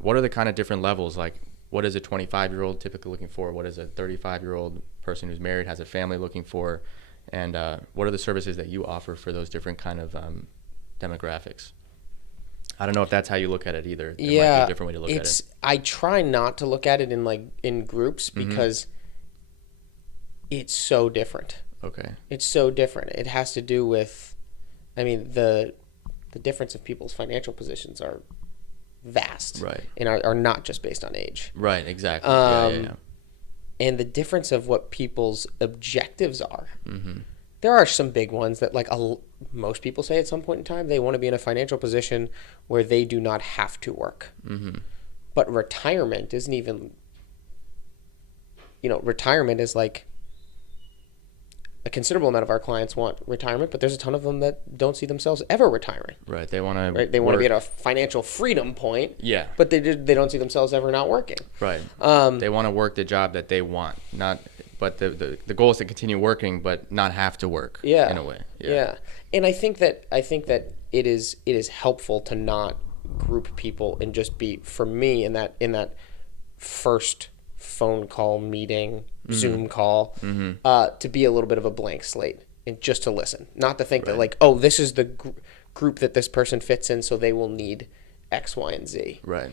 What are the kind of different levels? Like, what is a 25-year-old typically looking for? What is a 35-year-old person who's married, has a family looking for? And what are the services that you offer for those different kind of demographics? I don't know if that's how you look at it either. There might be a different way to look at it. I try not to look at it in groups Mm-hmm. because it's so different. Okay. It's so different. It has to do with, I mean, the difference of people's financial positions are vast, Right. and are not just based on age. Right, exactly. Yeah. And the difference of what people's objectives are. Mm-hmm. There are some big ones that, like, most people say at some point in time they want to be in a financial position where they do not have to work. Mm-hmm. But retirement isn't even, retirement is like, a considerable amount of our clients want retirement, but there's a ton of them that don't see themselves ever retiring. Right. They want to. Right? They want to be at a financial freedom point. Yeah. But they don't see themselves ever not working. Right. They want to work the job that they want, not. But the goal is to continue working, but not have to work. Yeah. In a way. Yeah. And I think that it is helpful to not group people and just be, for me, in that first phone call, meeting, Zoom call, to be a little bit of a blank slate and just to listen, not to think that, like, oh, this is the group that this person fits in, so they will need X, Y, and Z. Right.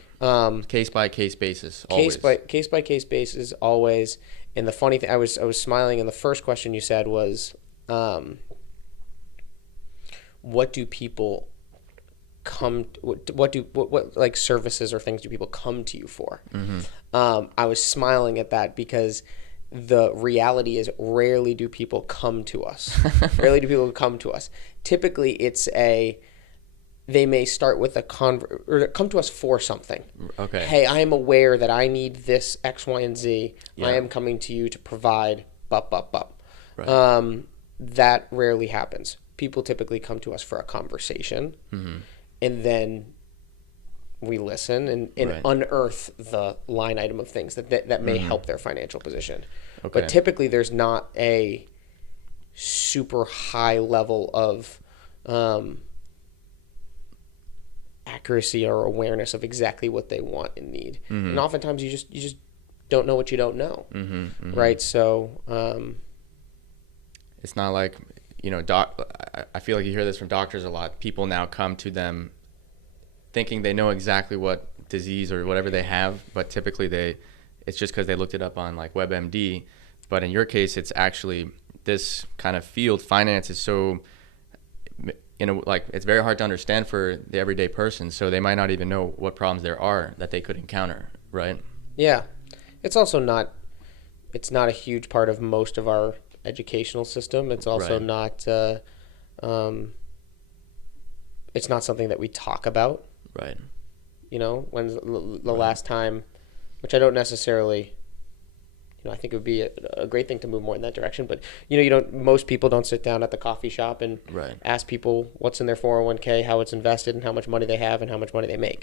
Case by case basis. Case Always. by case basis, always. And the funny thing, I was smiling, and the first question you said was, what do people what like services or things do people come to you for? I was smiling at that because the reality is rarely do people come to us. Typically it's they may start with or come to us for something. Okay. Hey, I am aware that I need this X, Y, and Z. Yeah. I am coming to you to provide bup. Right. That rarely happens. People typically come to us for a conversation, and then we listen and Right. unearth the line item of things that may help their financial position. Okay. But typically there's not a super high level of accuracy or awareness of exactly what they want and need. And oftentimes you just don't know what you don't know. Right? So it's not like, I feel like you hear this from doctors a lot. People now come to them thinking they know exactly what disease or whatever they have, but typically it's just because they looked it up on like WebMD. But in your case, it's actually this kind of field. Finance is so, it's very hard to understand for the everyday person. So they might not even know what problems there are that they could encounter, right? yeah, it's also not a huge part of most of our educational system. It's also Right. not it's not something that we talk about. Right. When's the last time, which I don't necessarily, I think it would be a great thing to move more in that direction. But, most people don't sit down at the coffee shop and Right. ask people what's in their 401k, how it's invested, and how much money they have and how much money they make.